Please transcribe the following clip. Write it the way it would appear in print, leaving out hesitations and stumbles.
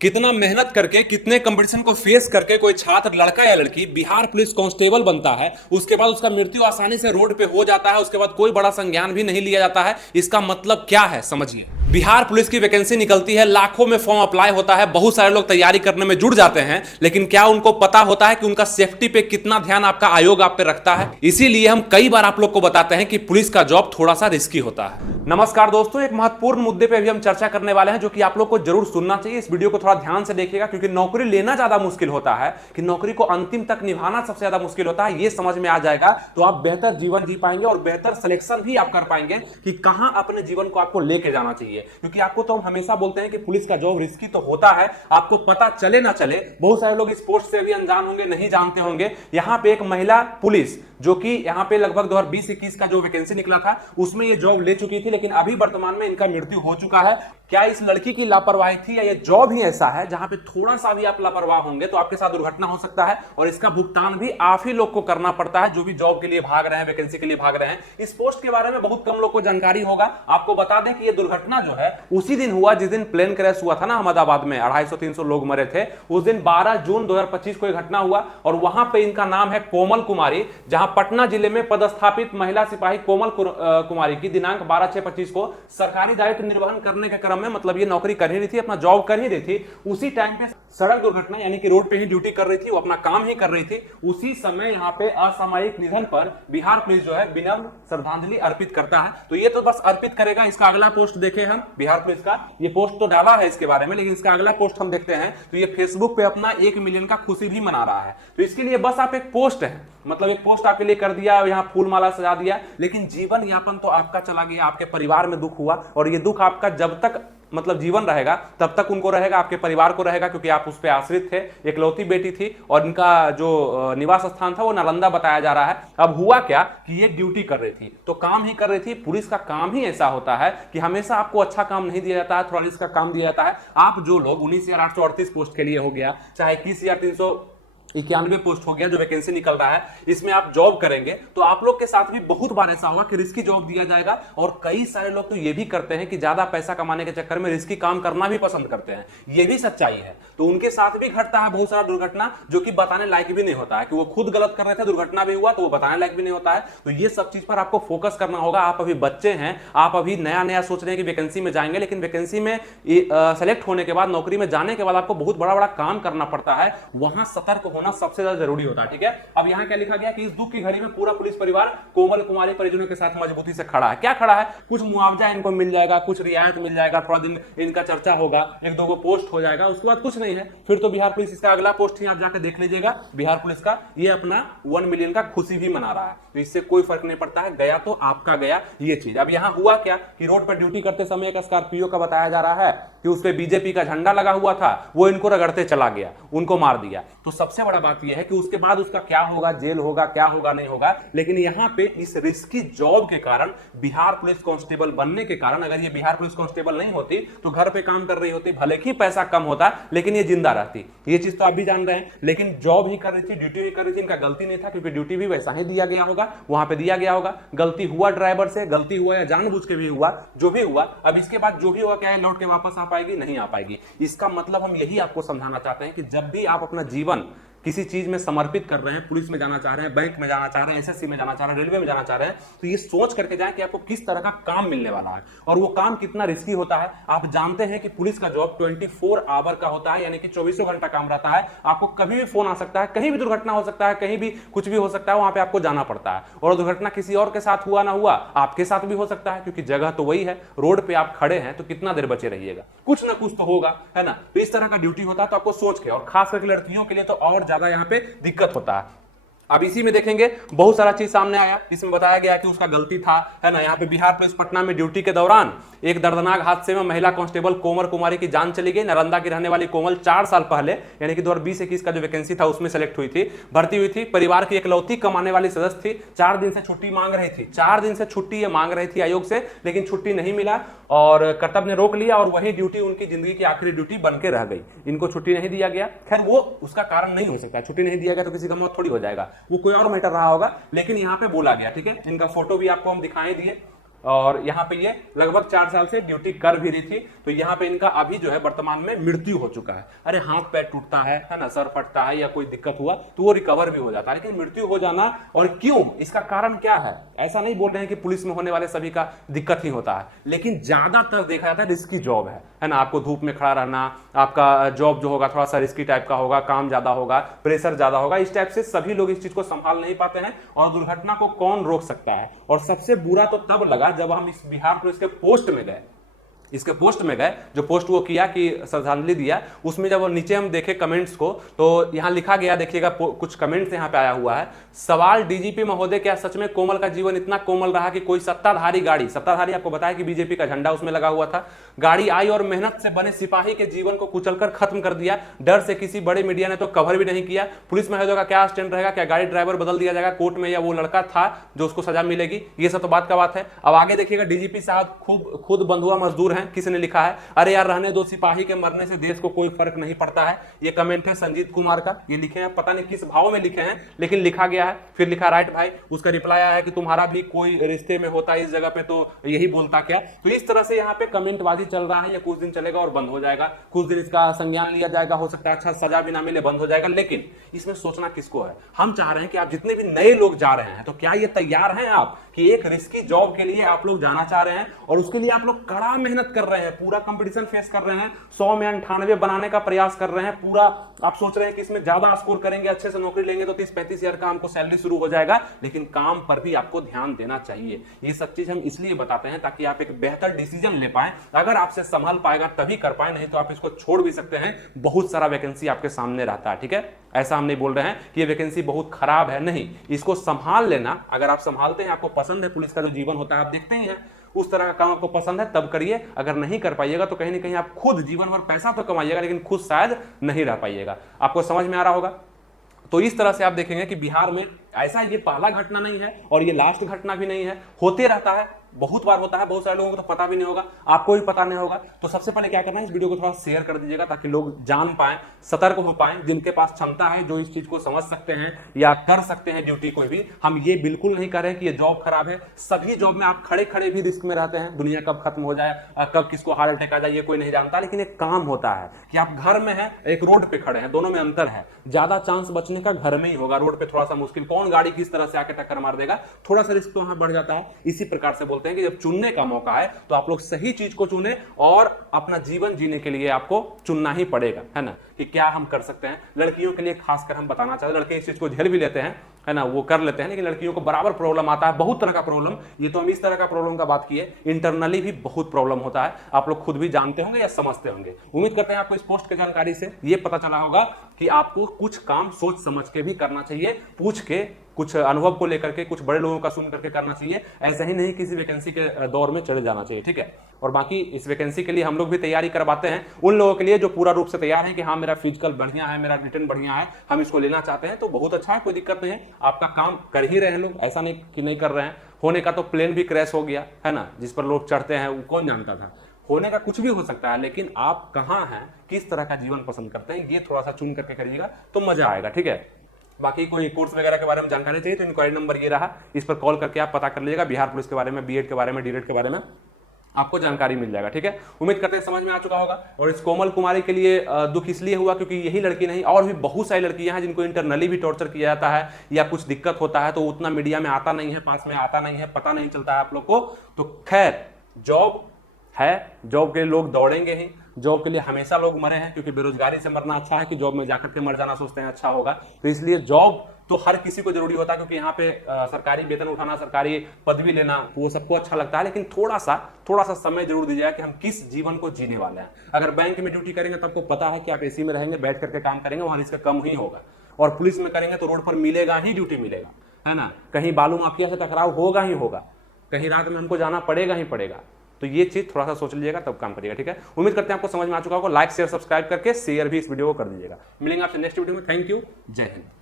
कितना मेहनत करके कितने कंपटीशन को फेस करके कोई छात्र लड़का या लड़की बिहार पुलिस कांस्टेबल बनता है, उसके बाद उसका मृत्यु आसानी से रोड पे हो जाता है, उसके बाद कोई बड़ा संज्ञान भी नहीं लिया जाता है। इसका मतलब क्या है समझिए। बिहार पुलिस की वैकेंसी निकलती है, लाखों में फॉर्म अप्लाई होता है, बहुत सारे लोग तैयारी करने में जुट जाते हैं, लेकिन क्या उनको पता होता है कि उनका सेफ्टी पे कितना ध्यान आपका आयोग आप पे रखता है। इसीलिए हम कई बार आप लोग को बताते हैं कि पुलिस का जॉब थोड़ा सा रिस्की होता है। नमस्कार दोस्तों, एक महत्वपूर्ण मुद्दे पे अभी हम चर्चा करने वाले हैं जो कि आप लोग को जरूर सुनना चाहिए। इस वीडियो को थोड़ा ध्यान से देखिएगा, क्योंकि नौकरी लेना ज्यादा मुश्किल होता है कि नौकरी को अंतिम तक निभाना सबसे ज्यादा मुश्किल होता है। ये समझ में आ जाएगा तो आप बेहतर जीवन जी पाएंगे और बेहतर सिलेक्शन भी आप कर पाएंगे कि कहां अपने जीवन को आपको लेके जाना चाहिए। क्योंकि आपको तो हम हमेशा बोलते हैं कि पुलिस का जॉब रिस्की तो होता है, आपको पता चले ना चले। बहुत सारे लोग इस पोस्ट से भी अनजान होंगे, नहीं जानते होंगे। यहां पे एक महिला पुलिस जो कि यहां पे लगभग 2020-21 का जो वैकेंसी निकला था उसमें ये जॉब ले चुकी थी, लेकिन अभी वर्तमान में इनका मृत्यु हो चुका है। क्या इस लड़की की लापरवाही थी या ये जॉब ही ऐसा है जहां पे थोड़ा सा भी आप लापरवाह होंगे तो आपके साथ दुर्घटना हो सकता है, और इसका भुगतान भी आप ही लोग को करना पड़ता है जो भी जॉब के लिए भाग रहे हैं, वैकेंसी के लिए भाग रहे हैं। इस पोस्ट के बारे में बहुत कम लोग को जानकारी होगा। आपको बता दें कि ये दुर्घटना जो है उसी दिन हुआ जिस दिन प्लेन क्रैश हुआ था ना अहमदाबाद में, 250-300 लोग मरे थे। उस दिन 12 जून 2025 को यह घटना हुआ, और वहां पे इनका नाम है कोमल कुमारी, जहां पटना जिले में पदस्थापित महिला सिपाही कोमल कुमारी की दिनांक 12/6/25 को सरकारी दायित्व निर्वहन करने के क्रम में, मतलब ये नौकरी कर ही रही थी, अपना जॉब कर ही रही थी, उसी टाइम पे सड़क दुर्घटना यानी कि रोड पे ही ड्यूटी कर रही थी, वो अपना काम ही कर रही थी। उसी समय यहाँ पे असामयिक निधन पर बिहार पुलिस जो है विनम्र श्रद्धांजलि अर्पित करता है। तो ये तो बस अर्पित करेगा। इसका अगला पोस्ट देखे हम बिहार पुलिस का, ये पोस्ट तो डाला है इसके बारे में, लेकिन इसका अगला पोस्ट हम देखते हैं तो ये फेसबुक पे अपना 1 मिलियन का खुशी भी मना रहा है। तो इसके लिए बस आप एक पोस्ट है, मतलब एक पोस्ट आपके लिए कर दिया, यहाँ फूल माला सजा दिया, लेकिन जीवन यापन तो आपका चला गया। आपके परिवार में दुख हुआ, और ये दुख आपका जब तक मतलब जीवन रहेगा तब तक उनको रहेगा, आपके परिवार को रहेगा, क्योंकि आप उस पर आश्रित थे। एकलौती बेटी थी और इनका जो निवास स्थान था वो नालंदा बताया जा रहा है। अब हुआ क्या कि ये ड्यूटी कर रही थी, तो काम ही कर रही थी। पुलिस का काम ही ऐसा होता है कि हमेशा आपको अच्छा काम नहीं दिया जाता है, थोड़ा इसका काम दिया जाता है। आप जो लोग 19,838 पोस्ट के लिए हो गया, चाहे 21,391 पोस्ट हो गया जो वैकेंसी निकल रहा है, इसमें आप जॉब करेंगे तो आप लोग के साथ भी बहुत बार ऐसा होगा कि रिस्की जॉब दिया जाएगा। और कई सारे लोग तो ये भी करते हैं कि ज्यादा पैसा कमाने के चक्कर में रिस्की काम करना भी पसंद करते हैं। ये भी सच्चाई है। तो उनके साथ भी घटता है बहुत सारा दुर्घटना जो कि बताने लायक भी नहीं होता है, कि वो खुद गलत कर रहे थे, दुर्घटना भी हुआ तो वो बताने लायक भी नहीं होता है। तो ये सब चीज पर आपको फोकस करना होगा। आप अभी बच्चे हैं, आप अभी नया नया सोच रहे हैं कि वैकेंसी में जाएंगे, लेकिन वैकेंसी में सेलेक्ट होने के बाद, नौकरी में जाने के बाद आपको बहुत बड़ा बड़ा काम करना पड़ता है। वहां सतर्क होना सबसे ज्यादा जरूरी होता है। ठीक है, अब यहाँ क्या लिखा गया कि इस दुख की घड़ी में पूरा पुलिस परिवार कोमल कुमारी परिजनों के साथ मजबूती से खड़ा है। क्या खड़ा है? कुछ मुआवजा इनको मिल जाएगा, कुछ रियायत मिल जाएगा, थोड़ा दिन इनका चर्चा होगा, 1-2 पोस्ट हो जाएगा, उसके बाद कुछ नहीं है। फिर तो बिहार पुलिस, इसका अगला पोस्ट ही आप जाकर देख लीजिएगा, बिहार पुलिस का ये अपना 1 मिलियन का खुशी भी मना रहा है। तो इससे कोई फर्क नहीं पड़ता है, गया तो आपका गया ये चीज। अब यहाँ हुआ क्या कि रोड पर ड्यूटी करते समय एक स्कॉर्पियो का बताया जा रहा है कि उस पर बीजेपी का झंडा लगा हुआ था, वो इनको रगड़ते चला गया, उनको मार दिया। तो सबसे बड़ा बात यह है कि उसके बाद उसका क्या होगा, जेल होगा, क्या होगा, नहीं होगा। लेकिन यहाँ पे इस रिस्की जॉब के कारण, बिहार पुलिस कांस्टेबल बनने के कारण, अगर ये बिहार पुलिस कांस्टेबल नहीं होती तो घर पे काम कर रही होती, भले ही पैसा कम होता लेकिन ये जिंदा रहती। ये चीज तो आप भी जान रहे हैं। लेकिन जॉब ही कर रही थी, ड्यूटी ही कर रही थी, इनका गलती नहीं था, क्योंकि ड्यूटी भी वैसा ही दिया गया होगा, वहां पे दिया गया होगा। गलती हुआ ड्राइवर से, गलती हुआ या जानबूझ के भी हुआ, जो भी हुआ, अब इसके बाद जो भी हुआ क्या है, लौट के वापस आ पाएगी? नहीं आ पाएगी। इसका मतलब हम यही आपको समझाना चाहते हैं कि जब भी आप अपना जीवन किसी चीज में समर्पित कर रहे हैं, पुलिस में जाना चाह रहे हैं, बैंक में जाना चाह रहे हैं, एसएससी में जाना चाह रहे हैं, रेलवे में जाना चाह रहे हैं, तो ये सोच करके जाएं कि आपको किस तरह का काम मिलने वाला है और वो काम कितना रिस्की होता है। आप जानते हैं कि पुलिस का जॉब 24 आवर का होता है, यानी कि 24 घंटा काम रहता है। आपको कभी भी फोन आ सकता है, कहीं भी दुर्घटना हो सकता है, कहीं भी कुछ भी हो सकता है, वहां पे आपको जाना पड़ता है। और दुर्घटना किसी और के साथ हुआ ना हुआ, आपके साथ भी हो सकता है, क्योंकि जगह तो वही है, रोड पे आप खड़े हैं तो कितना देर बचे रहिएगा, कुछ ना कुछ तो होगा, है ना। तो इस तरह का ड्यूटी होता है, तो आपको सोच के, और खास करके लड़कियों के लिए तो और ज्यादा यहाँ पे दिक्कत होता है। अब इसी में देखेंगे बहुत सारा चीज सामने आया, इसमें बताया गया कि उसका गलती था, है ना। यहाँ पे बिहार पुलिस पटना में ड्यूटी के दौरान एक दर्दनाक हादसे में महिला कांस्टेबल कोमल कुमारी की जान चली गई। नालंदा की रहने वाली कोमल 4 साल पहले, यानी कि 2020-21 का जो वैकेंसी था उसमें सेलेक्ट हुई थी, भर्ती हुई थी। परिवार की एकलौती कमाने वाली सदस्य थी। 4 दिन से छुट्टी मांग रही थी, 4 दिन से छुट्टी ये मांग रही थी आयोग से, लेकिन छुट्टी नहीं मिला और कर्तव्य ने रोक लिया, और वही ड्यूटी उनकी जिंदगी की आखिरी ड्यूटी बन के रह गई। इनको छुट्टी नहीं दिया गया। खैर वो उसका कारण नहीं हो सकता, छुट्टी नहीं दिया गया तो किसी का मौत थोड़ी हो जाएगा, वो कोई और मैटर रहा होगा, लेकिन यहाँ पे बोला गया। ठीक है, इनका फोटो भी आपको हम दिखाई दिए, और यहाँ पे ये लगभग 4 साल से ड्यूटी कर भी रही थी। तो यहाँ पे इनका अभी जो है वर्तमान में मृत्यु हो चुका है। अरे हाथ पैर टूटता है ना, सर फटता है या कोई दिक्कत हुआ तो वो रिकवर भी हो जाता है, लेकिन मृत्यु हो जाना और क्यों, इसका कारण क्या है? ऐसा नहीं बोल रहे हैं कि पुलिस में होने वाले सभी का दिक्कत ही होता है, लेकिन ज्यादातर देखा जाता है रिस्की जॉब है ना। आपको धूप में खड़ा रहना, आपका जॉब जो होगा थोड़ा सा रिस्की टाइप का होगा, काम ज्यादा होगा, प्रेशर ज्यादा होगा, इस टाइप से सभी लोग इस चीज को संभाल नहीं पाते हैं और दुर्घटना को कौन रोक सकता है। और सबसे बुरा तो तब लगा जब हम इस बिहार पुलिस के पोस्ट में गए, इसके पोस्ट में गए, जो पोस्ट वो किया कि श्रद्धांजलि दिया, उसमें जब नीचे हम देखे कमेंट्स को तो यहाँ लिखा गया, देखिएगा कुछ कमेंट्स यहाँ पे आया हुआ है। सवाल डीजीपी महोदय, क्या सच में कोमल का जीवन इतना कोमल रहा कि कोई सत्ताधारी गाड़ी, सत्ताधारी आपको बताया कि बीजेपी का झंडा उसमें लगा हुआ था, गाड़ी आई और मेहनत से बने सिपाही के जीवन को कुचलकर खत्म कर दिया। डर से किसी बड़े मीडिया ने तो कवर भी नहीं किया। पुलिस महोदय का क्या स्टैंड रहेगा? क्या गाड़ी ड्राइवर बदल दिया जाएगा कोर्ट में, या वो लड़का था जो उसको सजा मिलेगी? ये सब तो बात का बात है। अब आगे देखिएगा, डीजीपी साहब खुद बंधुआ मजदूर हैं। किसी ने लिखा है, अरे यार रहने दो, सिपाही के मरने से देश को कोई फर्क नहीं पड़ता है। ये कमेंट है संजीत कुमार का, ये लिखे हैं, पता नहीं किस भाव में लिखे हैं, लेकिन लिखा गया है। फिर लिखा राइट भाई, उसका रिप्लाई आया है कि तुम्हारा भी कोई रिश्ते में होता है इस जगह पे तो यही बोलता क्या। तो इस तरह से यहाँ पे कमेंटबाजी चल रहा है, ये कुछ दिन चलेगा और बंद हो जाएगा, कुछ दिन इसका संज्ञान लिया जाएगा, हो सकता है अच्छा सजा भी ना मिले, बंद हो जाएगा। लेकिन इसमें सोचना किसको है? हम चाह रहे हैं कि आप जितने भी नए लोग जा रहे हैं, तो क्या ये तैयार हैं आप कि एक रिस्की जॉब के लिए आप लोग जाना चाह रहे हैं और उसके लिए आप लोग कड़ा मेहनत कर रहे हैं, पूरा कंपटीशन फेस कर रहे हैं, 100 में 98 बनाने का प्रयास कर रहे हैं, पूरा आप सोच रहे हैं कि इसमें ज्यादा स्कोर करेंगे, अच्छे से नौकरी लेंगे तो 30-35 हजार का हमको सैलरी शुरू हो जाएगा। लेकिन काम पर भी आपको ध्यान देना चाहिए। ये सब चीज हम इसलिए बताते हैं ताकि आप एक बेहतर डिसीजन ले पाए। अगर आपसे संभल पाएगा तभी कर पाए, नहीं तो आप इसको छोड़ भी सकते हैं। बहुत सारा वैकेंसी आपके सामने रहता है, ठीक है। ऐसा हम नहीं बोल रहे हैं कि ये वैकेंसी बहुत खराब है, नहीं, इसको संभाल लेना। अगर आप संभालते हैं, आपको पसंद है पुलिस का जो जीवन होता है, आप देखते ही हैं, उस तरह का काम आपको पसंद है तब करिए। अगर नहीं कर पाइएगा तो कहीं ना कहीं आप खुद जीवन भर पैसा तो कमाइएगा, लेकिन खुद शायद नहीं रह पाइएगा। आपको समझ में आ रहा होगा। तो इस तरह से आप देखेंगे कि बिहार में ऐसा ये पहला घटना नहीं है और ये लास्ट घटना भी नहीं है, होते रहता है, बहुत बार होता है। बहुत सारे लोगों को तो पता भी नहीं होगा, आपको भी पता नहीं होगा। तो सबसे पहले क्या करना है, इस वीडियो को थोड़ा शेयर कर दीजिएगा ताकि लोग जान पाएं, सतर्क हो पाएं, जिनके पास क्षमता है, जो इस चीज को समझ सकते हैं या कर सकते हैं ड्यूटी कोई भी। हम ये बिल्कुल नहीं कह रहे कि ये जॉब खराब है, सभी जॉब में आप खड़े खड़े भी रिस्क में रहते हैं। दुनिया कब खत्म हो जाए, कब किसको हार्ट अटैक आ जाए, ये कोई नहीं जानता। लेकिन एक काम होता है कि आप घर में हैं, एक रोड पे खड़े हैं, दोनों में अंतर है। ज्यादा चांस बचने का घर में ही होगा, रोड पे थोड़ा सा मुश्किल, कौन गाड़ी किस तरह से आके टक्कर मार देगा, थोड़ा सा रिस्क तो वहां बढ़ जाता है। इसी प्रकार से बोलते हैं कि जब चुनने का मौका है तो आप लोग सही चीज को चुने और अपना जीवन जीने के लिए आपको चुनना ही पड़ेगा, है ना, कि क्या हम कर सकते हैं। लड़कियों के लिए खासकर हम बताना चाहते हैं, लड़के इस चीज को झेल भी लेते हैं, है ना, वो कर लेते हैं, लेकिन लड़कियों को बराबर प्रॉब्लम आता है, बहुत तरह का प्रॉब्लम। ये तो हम इस तरह का प्रॉब्लम का बात किए, इंटरनली भी बहुत प्रॉब्लम होता है। आप लोग खुद भी जानते होंगे या समझते होंगे। उम्मीद करते हैं आपको इस पोस्ट की जानकारी से ये पता चला होगा कि आपको कुछ काम सोच समझ के भी करना चाहिए, पूछ के, कुछ अनुभव को लेकर के, कुछ बड़े लोगों का सुन करके करना चाहिए। ऐसा ही नहीं किसी वैकेंसी के दौर में चले जाना चाहिए, ठीक है। और बाकी इस वैकेंसी के लिए हम लोग भी तैयारी करवाते हैं उन लोगों के लिए जो पूरा रूप से तैयार है कि हाँ मेरा फिजिकल बढ़िया है, मेरा रिटर्न बढ़िया है, हम इसको लेना चाहते हैं, तो बहुत अच्छा है, कोई दिक्कत नहीं है। आपका काम कर ही रहे हैं लोग, ऐसा नहीं कि नहीं कर रहे हैं। होने का तो प्लेन भी क्रैश हो गया, है ना, जिस पर लोग चढ़ते हैं, वो कौन जानता था। होने का कुछ भी हो सकता है, लेकिन आप कहाँ हैं, किस तरह का जीवन पसंद करते हैं, ये थोड़ा सा चुन करके करिएगा तो मजा आएगा, ठीक है। बाकी कोई कोर्स वगैरह के बारे में जानकारी चाहिए तो इंक्वायरी नंबर ये रहा, इस पर कॉल करके आप पता कर लीजिएगा। बिहार पुलिस के बारे में, बीएड के बारे में, डीएड के बारे में आपको जानकारी मिल जाएगा, ठीक है। उम्मीद करते हैं समझ में आ चुका होगा। और इस कोमल कुमारी के लिए दुख इसलिए हुआ क्योंकि यही लड़की नहीं, और भी बहुत सारी लड़कियां हैं जिनको इंटरनली भी टॉर्चर किया जाता है या कुछ दिक्कत होता है, तो उतना मीडिया में आता नहीं है, पास में आता नहीं है, पता नहीं चलता है आप लोग को। तो खैर, जॉब है, जॉब के लिए लोग दौड़ेंगे ही, जॉब के लिए हमेशा लोग मरे हैं, क्योंकि बेरोजगारी से मरना अच्छा है कि जॉब में जाकर के मर जाना सोचते हैं अच्छा होगा। तो इसलिए जॉब तो हर किसी को जरूरी होता है, क्योंकि यहाँ पे सरकारी वेतन उठाना, सरकारी पदवी लेना, वो सबको अच्छा लगता है। लेकिन थोड़ा सा समय जरूर दीजिएगा कि हम किस जीवन को जीने वाले हैं। अगर बैंक में ड्यूटी करेंगे तो आपको पता है कि आप एसी में रहेंगे, बैठ करके काम करेंगे, वहां रिस्क कम ही होगा। और पुलिस में करेंगे तो रोड पर मिलेगा ही, ड्यूटी मिलेगा, है ना, कहीं बालू माफिया से टकराव होगा ही होगा, कहीं रात में हमको जाना पड़ेगा ही पड़ेगा। तो ये चीज थोड़ा सा सोच लीजिएगा, तब काम करिएगा, ठीक है। उम्मीद करते हैं आपको समझ में आ चुका होगा। लाइक शेयर सब्सक्राइब करके शेयर भी इस वीडियो को कर दीजिएगा। मिलेंगे आपसे नेक्स्ट वीडियो में। थैंक यू, जय हिंद।